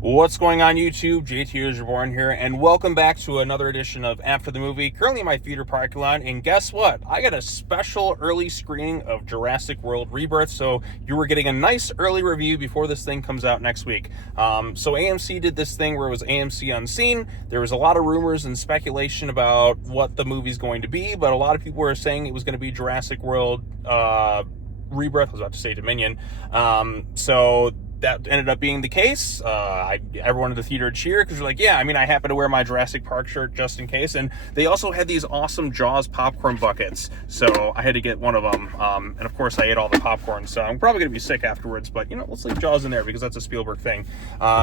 What's going on YouTube? JT is Reborn here, and welcome back to another edition of After the Movie, currently in my theater parking lot. And guess what? I got a special early screening of Jurassic World Rebirth, so you were getting a nice early review before this thing comes out next week. So AMC did this thing where it was AMC Unseen. There was a lot of rumors and speculation about what the movie's going to be, but a lot of people were saying it was going to be Jurassic World Rebirth. I was about to say Dominion. So that ended up being the case. Everyone in the theater cheered because they're like, yeah, I mean, I happen to wear my Jurassic Park shirt just in case. And they also had these awesome Jaws popcorn buckets, so I had to get one of them. And of course, I ate all the popcorn, so I'm probably going to be sick afterwards. But, you know, let's leave Jaws in there because that's a Spielberg thing.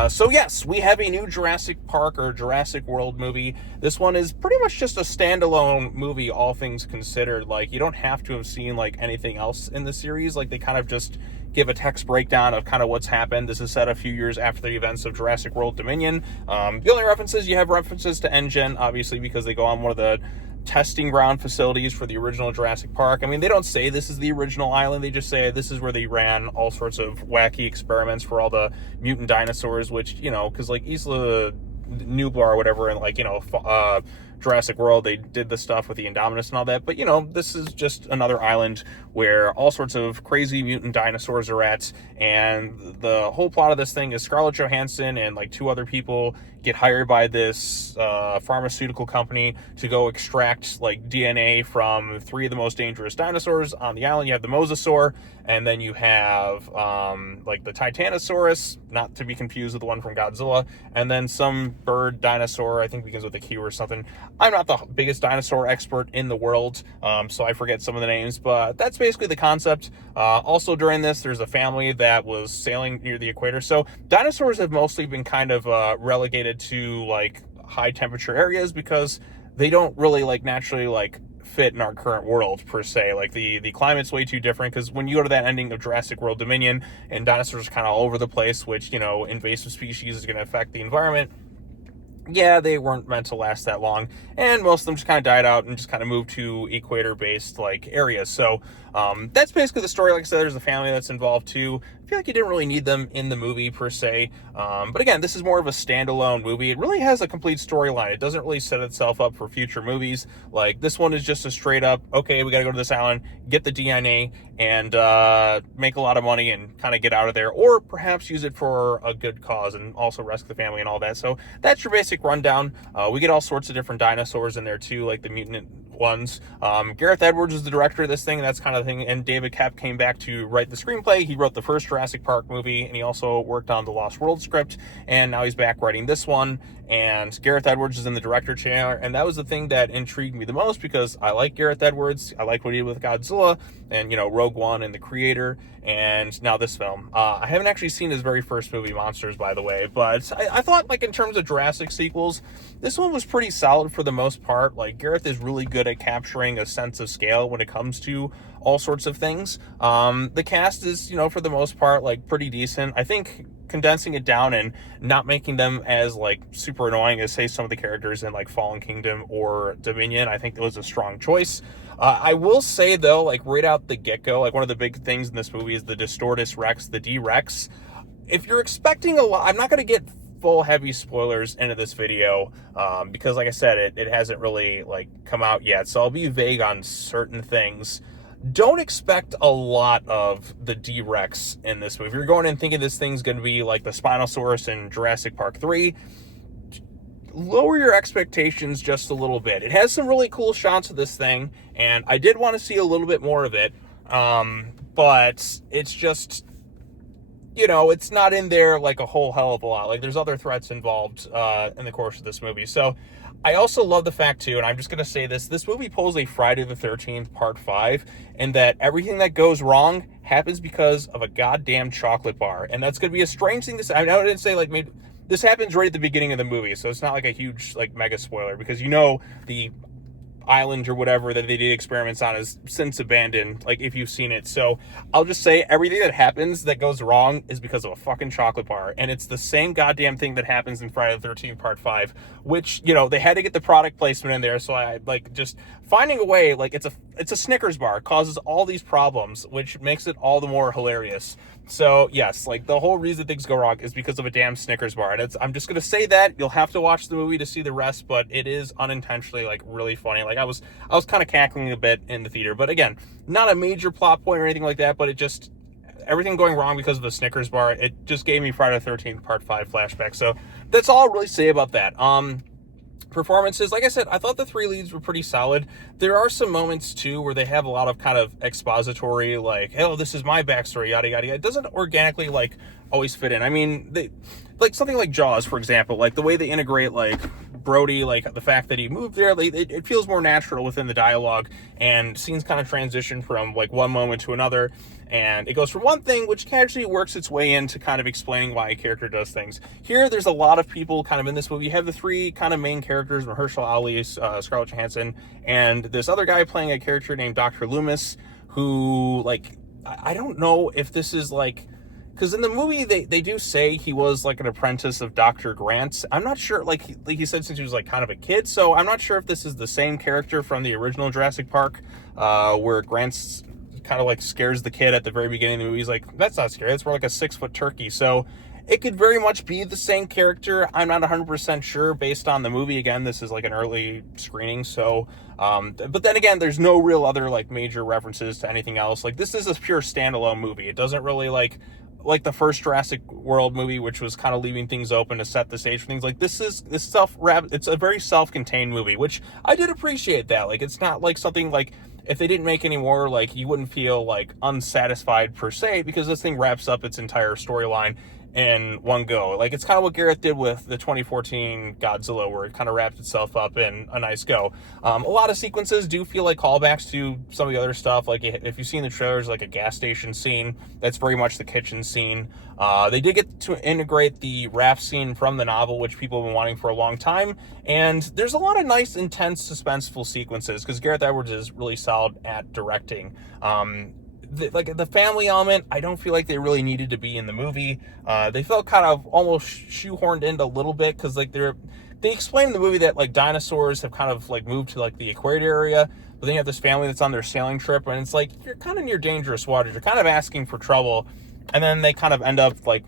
So yes, we have a new Jurassic Park or Jurassic World movie. This one is pretty much just a standalone movie, all things considered. Like, you don't have to have seen, like, anything else in the series. Like, they kind of just give a text breakdown of kind of what's happened. This is set a few years after the events of Jurassic World Dominion. The only references, you have references to NGen, obviously, because they go on one of the testing ground facilities for the original Jurassic Park. I mean, they don't say this is the original island. They just say this is where they ran all sorts of wacky experiments for all the mutant dinosaurs, which, you know, because like Isla Nublar or whatever, and like, you know, Jurassic World, they did the stuff with the Indominus and all that, but you know, this is just another island where all sorts of crazy mutant dinosaurs are at, and the whole plot of this thing is Scarlett Johansson and like two other people get hired by this pharmaceutical company to go extract like DNA from three of the most dangerous dinosaurs on the island. You have the mosasaur, and then you have like the Titanosaurus, not to be confused with the one from Godzilla, and then some bird dinosaur, I think begins with a Q or something. I'm not the biggest dinosaur expert in the world, so I forget some of the names, but that's basically the concept. Also during this, there's a family that was sailing near the equator. So dinosaurs have mostly been kind of relegated to like high temperature areas because they don't really like naturally like fit in our current world per se. Like the climate's way too different, because when you go to that ending of Jurassic World Dominion and dinosaurs are kind of all over the place, which, you know, invasive species is going to affect the environment. Yeah, they weren't meant to last that long, and most of them just kind of died out and just kind of moved to equator-based like areas. So that's basically the story. Like I said, there's a family that's involved too. I feel like you didn't really need them in the movie per se, but again, this is more of a standalone movie. It really has a complete storyline. It doesn't really set itself up for future movies. Like this one is just a straight up, okay, we got to go to this island, get the DNA, and make a lot of money and kind of get out of there, or perhaps use it for a good cause and also rescue the family and all that. So that's your basic rundown. We get all sorts of different dinosaurs in there too, like the mutant ones. Gareth Edwards is the director of this thing, and that's kind of the thing, and David Koepp came back to write the screenplay. He wrote the first Jurassic Park movie, and he also worked on the Lost World script, and now he's back writing this one. And Gareth Edwards is in the director chair, and that was the thing that intrigued me the most, because I like Gareth Edwards. I like what he did with Godzilla and, you know, Rogue One and The Creator, and now this film. I haven't actually seen his very first movie, Monsters, by the way, but I thought, like, in terms of Jurassic sequels, this one was pretty solid for the most part. Like, Gareth is really good at capturing a sense of scale when it comes to all sorts of things. The cast is, you know, for the most part, like, pretty decent. I think condensing it down and not making them as like super annoying as say some of the characters in like Fallen Kingdom or Dominion, I think it was a strong choice. I will say though, like right out the get-go, like one of the big things in this movie is the Distortus Rex, the D-Rex. If you're expecting a lot, I'm not going to get full heavy spoilers into this video because like I said, it hasn't really like come out yet, so I'll be vague on certain things. Don't expect a lot of the D-Rex in this movie. If you're going in thinking this thing's going to be like the Spinosaurus in Jurassic Park 3, lower your expectations just a little bit. It has some really cool shots of this thing, and I did want to see a little bit more of it, but it's just, you know, it's not in there like a whole hell of a lot. Like, there's other threats involved in the course of this movie. So I also love the fact too, and I'm just going to say this movie pulls a Friday the 13th part 5, and that everything that goes wrong happens because of a goddamn chocolate bar. And that's going to be a strange thing to say. I know I didn't say like maybe this happens right at the beginning of the movie, so it's not like a huge like mega spoiler, because you know the island or whatever that they did experiments on is since abandoned, like if you've seen it. So I'll just say everything that happens that goes wrong is because of a fucking chocolate bar, and it's the same goddamn thing that happens in Friday the 13th part 5, which, you know, they had to get the product placement in there, so I like just finding a way, like it's a Snickers bar causes all these problems, which makes it all the more hilarious. So yes, like the whole reason things go wrong is because of a damn Snickers bar. And I'm just gonna say that. You'll have to watch the movie to see the rest, but it is unintentionally like really funny. Like I was kind of cackling a bit in the theater, but again, not a major plot point or anything like that. But it just everything going wrong because of the Snickers bar. It just gave me Friday the 13th Part 5 flashback. So that's all I'll really say about that. Performances, like I said, I thought the three leads were pretty solid. There are some moments too where they have a lot of kind of expository, like, oh, this is my backstory, yada yada yada. It doesn't organically like always fit in. I mean, they like something like Jaws, for example, like the way they integrate like Brody, like the fact that he moved there, it feels more natural within the dialogue, and scenes kind of transition from like one moment to another, and it goes from one thing which casually works its way into kind of explaining why a character does things. Here, there's a lot of people kind of in this movie. You have the three kind of main characters, Mahershala Ali, Scarlett Johansson, and this other guy playing a character named Dr. Loomis, who, like, I don't know if this is like, because in the movie they do say he was like an apprentice of Dr. Grant. I'm not sure, like he said, since he was like kind of a kid, so I'm not sure if this is the same character from the original Jurassic Park, where Grant's kind of like scares the kid at the very beginning of the movie. He's like, that's not scary, that's more like a 6-foot turkey. So it could very much be the same character. I'm not 100% sure based on the movie. Again, this is like an early screening, so but then again, there's no real other like major references to anything else. Like, this is a pure standalone movie. It doesn't really like the first Jurassic World movie, which was kind of leaving things open to set the stage for things. Like, this it's a very self-contained movie, which I did appreciate that. Like, it's not like something like, if they didn't make any more, like, you wouldn't feel like unsatisfied per se, because this thing wraps up its entire storyline in one go. Like, it's kind of what Gareth did with the 2014 Godzilla, where it kind of wrapped itself up in a nice go. A lot of sequences do feel like callbacks to some of the other stuff. Like, if you've seen the trailers, like a gas station scene, that's very much the kitchen scene. They did get to integrate the raft scene from the novel, which people have been wanting for a long time. And there's a lot of nice, intense, suspenseful sequences, because Gareth Edwards is really solid at directing. The family element, I don't feel like they really needed to be in the movie. They felt kind of almost shoehorned in a little bit, because like they explain in the movie that like dinosaurs have kind of like moved to like the equator area, but then you have this family that's on their sailing trip, and it's like, you're kind of near dangerous waters, you're kind of asking for trouble, and then they kind of end up like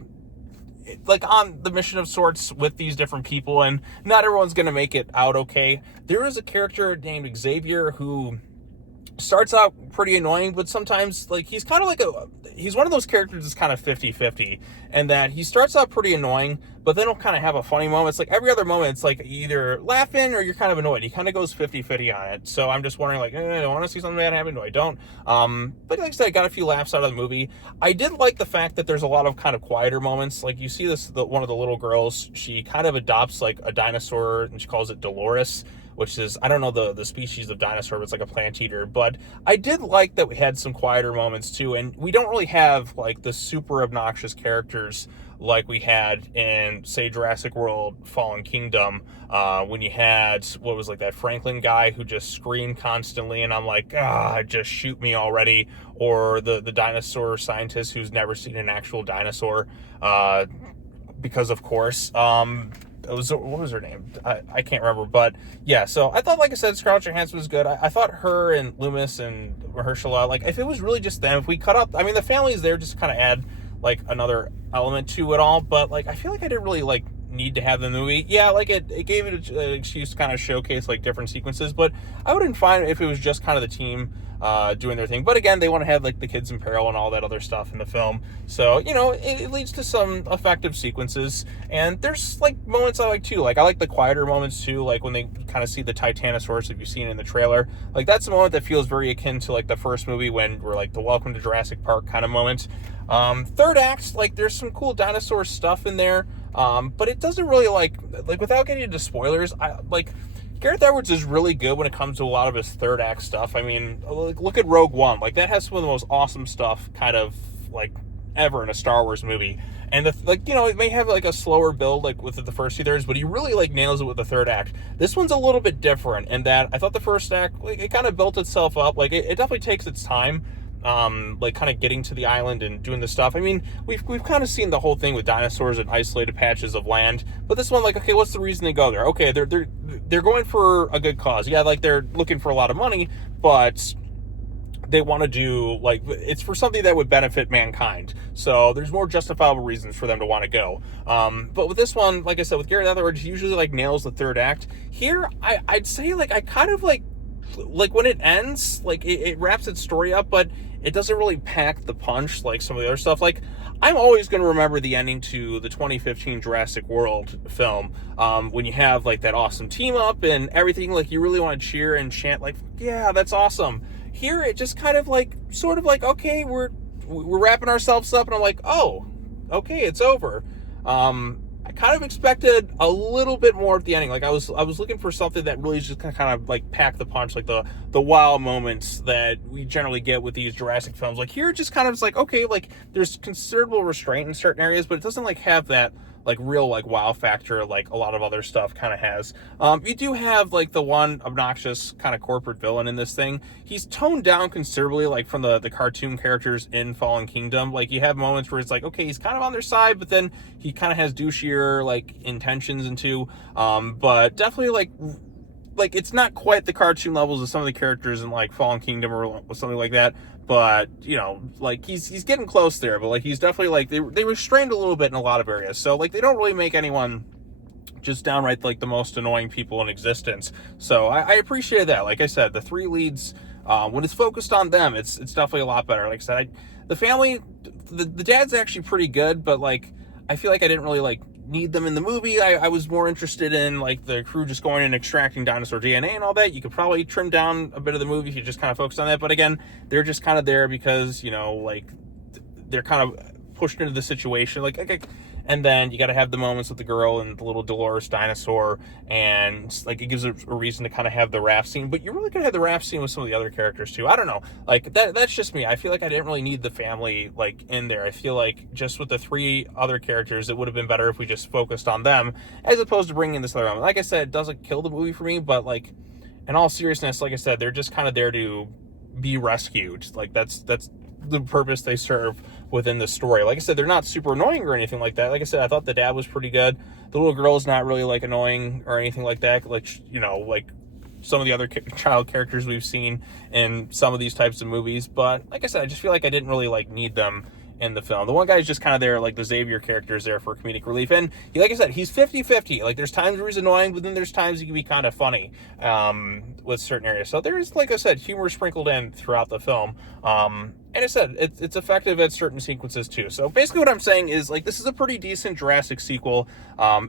on the mission of sorts with these different people, and not everyone's gonna make it out okay. There is a character named Xavier who starts out pretty annoying, but sometimes like he's kind of like he's one of those characters that's kind of 50-50, and that he starts out pretty annoying, but then he'll kind of have a funny moment. It's like every other moment, it's like either laughing or you're kind of annoyed. He kind of goes 50-50 on it. So I'm just wondering, like, I want to see something bad happen. No, I don't. But like I said, I got a few laughs out of the movie. I did like the fact that there's a lot of kind of quieter moments. Like, you see one of the little girls, she kind of adopts like a dinosaur, and she calls it Dolores, which is, I don't know the species of dinosaur, but it's like a plant eater. But I did like that we had some quieter moments too, and we don't really have like the super obnoxious characters like we had in, say, Jurassic World Fallen Kingdom, when you had, what was like that Franklin guy who just screamed constantly, and I'm like, just shoot me already. Or the dinosaur scientist who's never seen an actual dinosaur, because of course, what was her name? I can't remember, but yeah, so I thought, like I said, Scarlett Johansson was good. I thought her and Loomis and Mahershala, like, if it was really just them, if we cut out, I mean, the family's there just to kind of add like another element to it all, but like, I feel like I didn't really like need to have the movie. Yeah, like it gave it an excuse to kind of showcase like different sequences, but I wouldn't find if it was just kind of the team doing their thing. But again, they want to have like the kids in peril and all that other stuff in the film, so you know, it leads to some effective sequences. And there's like moments I like too. Like, I like the quieter moments too, like when they kind of see the Titanosaurus that you've seen in the trailer. Like, that's a moment that feels very akin to like the first movie, when we're like the Welcome to Jurassic Park kind of moment. Third act, like, there's some cool dinosaur stuff in there, but it doesn't really like without getting into spoilers, Gareth Edwards is really good when it comes to a lot of his third act stuff. I mean, look at Rogue One. Like, that has some of the most awesome stuff kind of like ever in a Star Wars movie. And it may have like a slower build like with the first 2/3, but he really like nails it with the third act. This one's a little bit different in that I thought the first act, like, it kind of built itself up. Like, it definitely takes its time, like kind of getting to the island and doing the stuff. I mean, we've kind of seen the whole thing with dinosaurs and isolated patches of land, but this one, like, okay, what's the reason they go there? Okay, they're going for a good cause. Yeah, like, they're looking for a lot of money, but they want to do, like, it's for something that would benefit mankind. So there's more justifiable reasons for them to want to go. But with this one, like I said, with Gareth Edwards, he usually like nails the third act. Here, I'd say like I kind of like when it ends, like it wraps its story up, but it doesn't really pack the punch like some of the other stuff. Like, I'm always going to remember the ending to the 2015 Jurassic World film, when you have like that awesome team up and everything, like you really want to cheer and chant like, yeah, that's awesome. Here it just kind of like, sort of like, okay, we're wrapping ourselves up, and I'm like, oh, okay, it's over. I kind of expected a little bit more at the ending. Like I was looking for something that really just kind of like pack the punch, like the wow moments that we generally get with these Jurassic films. Like here, it just kind of is like, okay, like there's considerable restraint in certain areas, but it doesn't like have that like real like wow factor like a lot of other stuff kind of has. You do have like the one obnoxious kind of corporate villain in this thing. He's toned down considerably like from the cartoon characters in Fallen Kingdom. Like you have moments where it's like, okay, he's kind of on their side, but then he kind of has douchier like intentions into, but definitely like it's not quite the cartoon levels of some of the characters in like Fallen Kingdom or something like that, but you know, like he's getting close there. But like he's definitely like they restrained a little bit in a lot of areas, so like they don't really make anyone just downright like the most annoying people in existence. So I appreciated that. Like I said, the three leads, when it's focused on them, it's definitely a lot better. Like I said, the family, the dad's actually pretty good, but like I feel like I didn't really like need them in the movie. I was more interested in like the crew just going and extracting dinosaur DNA and all that. You could probably trim down a bit of the movie if you just kind of focus on that, but again, they're just kind of there because, you know, like they're kind of pushed into the situation, like and then you got to have the moments with the girl and the little Dolores dinosaur, and like it gives a reason to kind of have the raft scene. But you really could have the raft scene with some of the other characters too. I don't know, like that's just me. I feel like I didn't really need the family like in there. I feel like just with the three other characters, it would have been better if we just focused on them as opposed to bringing in this other one. Like I said, it doesn't kill the movie for me, but like in all seriousness, like I said, they're just kind of there to be rescued. Like that's the purpose they serve within the story. Like I said, they're not super annoying or anything like that. Like I said, I thought the dad was pretty good. The little girl is not really like annoying or anything like that. Like, you know, like some of the other child characters we've seen in some of these types of movies. But like I said, I just feel like I didn't really like need them in the film. The one guy is just kind of there, like the Xavier character is there for comedic relief. And he, like I said, he's 50-50. Like there's times where he's annoying, but then there's times he can be kind of funny with certain areas. So there's, like I said, humor sprinkled in throughout the film. And I said, it's effective at certain sequences too. So basically what I'm saying is like, this is a pretty decent Jurassic sequel.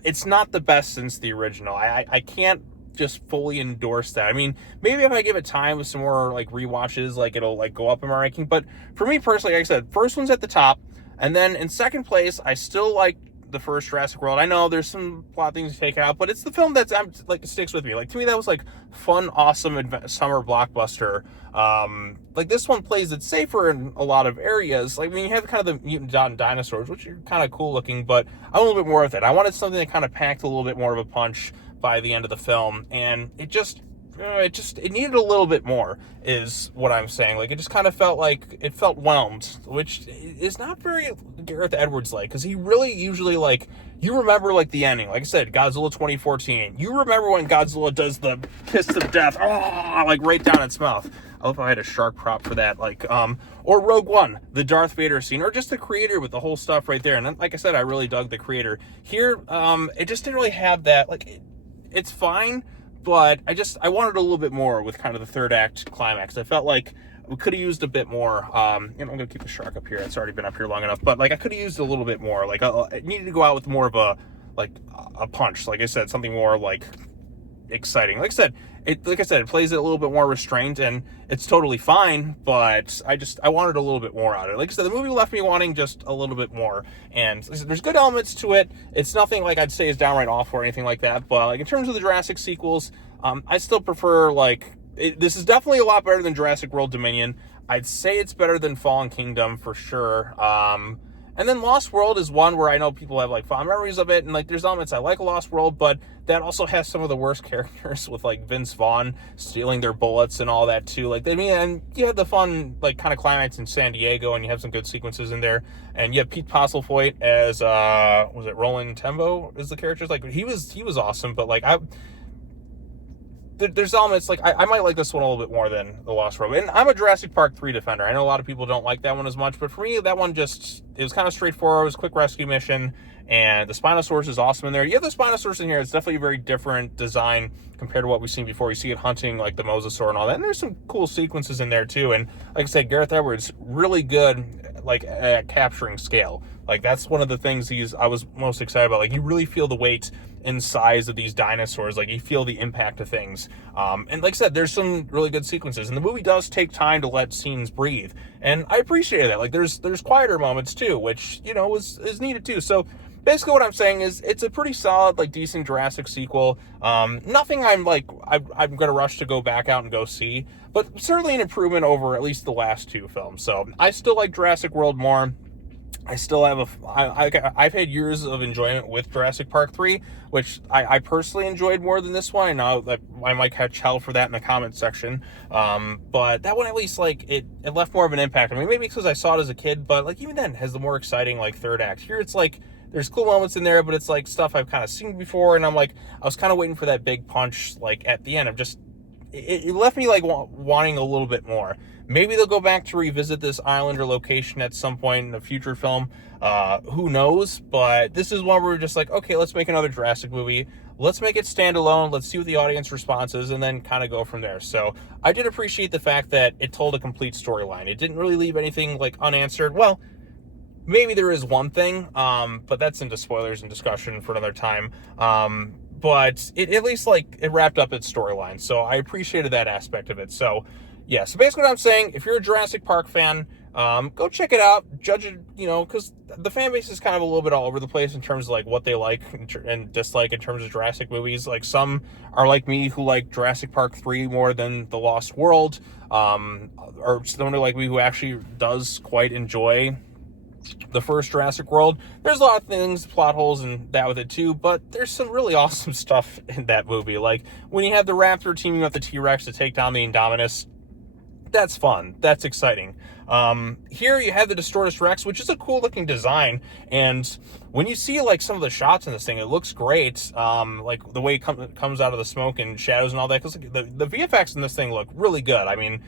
It's not the best since the original. I can't just fully endorse that. I mean, maybe if I give it time with some more like rewatches, like it'll like go up in my ranking. But for me personally, like I said, first one's at the top, and then in second place, I still like the first Jurassic World. I know there's some plot things to take out, but it's the film that's like sticks with me. Like to me, that was like fun, awesome summer blockbuster. Like this one plays it safer in a lot of areas. Like I mean, you have kind of the mutant dinosaurs, which are kind of cool looking, but I want a little bit more of it. I wanted something that kind of packed a little bit more of a punch by the end of the film, and it needed a little bit more is what I'm saying. Like it just kind of felt like it felt whelmed, which is not very Gareth Edwards like, because he really usually like, you remember like the ending, like I said, Godzilla 2014, you remember when Godzilla does the kiss of death, like right down its mouth. I love if I had a shark prop for that, like or Rogue One, the Darth Vader scene, or just the creator with the whole stuff right there. And then, like I said, I really dug the creator here. It just didn't really have that. Like it's fine, but I wanted a little bit more with kind of the third act climax. I felt like we could have used a bit more. I'm gonna keep the shark up here. It's already been up here long enough, but like I could have used a little bit more. Like it needed to go out with more of a punch. Like I said, something more like exciting. Like I said, it plays it a little bit more restrained, and it's totally fine, but I wanted a little bit more out of it. Like I said, the movie left me wanting just a little bit more, and there's good elements to it. It's nothing like I'd say is downright awful or anything like that, but like in terms of the Jurassic sequels, I still prefer this is definitely a lot better than Jurassic World Dominion. I'd say it's better than Fallen Kingdom for sure. And then Lost World is one where I know people have like fond memories of it, and like there's elements I like Lost World, but that also has some of the worst characters with like Vince Vaughn stealing their bullets and all that too. Like and you had the fun like kind of climax in San Diego, and you have some good sequences in there, and you have Pete Postlethwaite as was it Roland Tembo is the character? Like he was awesome, but like there's elements like I might like this one a little bit more than The Lost World. And I'm a Jurassic Park 3 defender. I know a lot of people don't like that one as much, but for me, that one just, it was kind of straightforward. It was a quick rescue mission, and the Spinosaurus is awesome in there. You have the Spinosaurus in here. It's definitely a very different design compared to what we've seen before. You see it hunting like the Mosasaur and all that, and there's some cool sequences in there too. And like I said, Gareth Edwards, really good like at capturing scale. Like that's one of the things I was most excited about. Like you really feel the weight and size of these dinosaurs. Like you feel the impact of things. And like I said, there's some really good sequences, and the movie does take time to let scenes breathe. And I appreciated that. Like there's quieter moments too, which, you know, is needed too. So basically what I'm saying is it's a pretty solid, like decent Jurassic sequel. Nothing I'm going to rush to go back out and go see, but certainly an improvement over at least the last two films. So I still like Jurassic World more. I still have I've had years of enjoyment with Jurassic Park 3, which I personally enjoyed more than this one. I know that I might catch hell for that in the comment section. But that one, at least, like, it left more of an impact. I mean, maybe because I saw it as a kid, but, like, even then, has the more exciting, like, third act. Here, it's like, there's cool moments in there, but it's, like, stuff I've kind of seen before, and I'm, like, I was kind of waiting for that big punch, like, at the end of just, it left me, like, wanting a little bit more. Maybe they'll go back to revisit this island or location at some point in a future film. Who knows? But this is one where we're just like, okay, let's make another Jurassic movie. Let's make it standalone. Let's see what the audience response is, and then kind of go from there. So I did appreciate the fact that it told a complete storyline. It didn't really leave anything like unanswered. Well, maybe there is one thing, but that's into spoilers and discussion for another time. But it at least, like, it wrapped up its storyline. So I appreciated that aspect of it. So yeah, so basically what I'm saying, if you're a Jurassic Park fan, go check it out, judge it, you know, because the fan base is kind of a little bit all over the place in terms of, like, what they like and dislike in terms of Jurassic movies. Like, some are like me who like Jurassic Park 3 more than The Lost World, or somebody like me who actually does quite enjoy the first Jurassic World. There's a lot of things, plot holes and that with it too, but there's some really awesome stuff in that movie. Like, when you have the Raptor teaming with the T-Rex to take down the Indominus, that's fun. That's exciting. Here you have the Distortus Rex, which is a cool looking design. And when you see, like, some of the shots in this thing, it looks great. Like the way it comes out of the smoke and shadows and all that. Because the VFX in this thing look really good. I mean,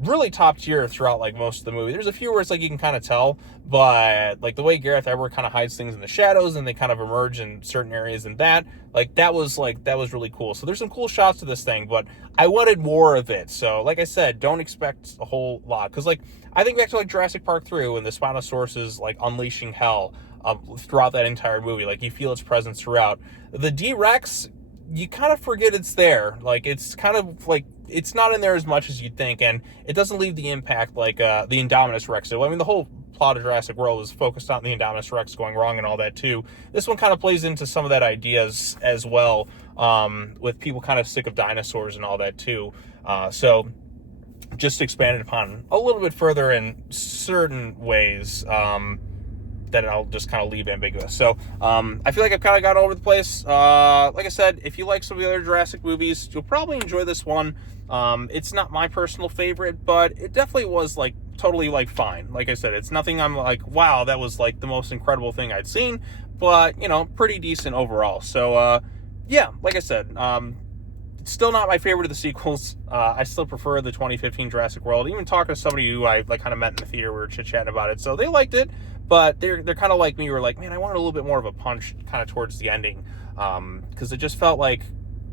really top tier throughout, like, most of the movie. There's a few where it's like you can kind of tell, but like the way Gareth Edwards kind of hides things in the shadows and they kind of emerge in certain areas, and that was really cool. So there's some cool shots to this thing, but I wanted more of it. So like I said, don't expect a whole lot, because, like, I think back to, like, Jurassic Park 3 when the Spinosaurus is, like, unleashing hell throughout that entire movie. Like, you feel its presence throughout. The D-Rex, you kind of forget it's there. Like, it's kind of like, it's not in there as much as you'd think, and it doesn't leave the impact like the Indominus Rex did. I mean, the whole plot of Jurassic World is focused on the Indominus Rex going wrong and all that too. This one kind of plays into some of that ideas as well, with people kind of sick of dinosaurs and all that too. So just expanded upon a little bit further in certain ways, that I'll just kind of leave ambiguous. So I feel like I've kind of got all over the place. Like I said, if you like some of the other Jurassic movies, you'll probably enjoy this one. It's not my personal favorite, but it definitely was, like, totally, like, fine. Like I said, it's nothing I'm like, wow, that was, like, the most incredible thing I'd seen, but, you know, pretty decent overall. So yeah, like I said, it's still not my favorite of the sequels. I still prefer the 2015 Jurassic World. Even talking to somebody who I, like, kind of met in the theater, we were chit-chatting about it, so they liked it, but they're kind of like me, who were like, man, I wanted a little bit more of a punch kind of towards the ending, because it just felt like,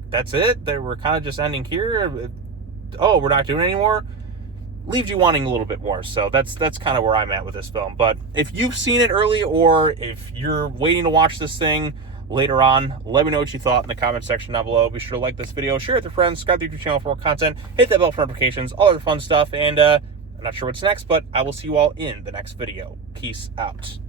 that's it? They were kind of just ending here? Oh, we're not doing it anymore? Leaves you wanting a little bit more. So that's kind of where I'm at with this film. But if you've seen it early, or if you're waiting to watch this thing later on, let me know what you thought in the comment section down below. Be sure to like this video, share it with your friends, subscribe to the YouTube channel for more content, hit that bell for notifications, all other fun stuff, and I'm not sure what's next, but I will see you all in the next video. Peace out.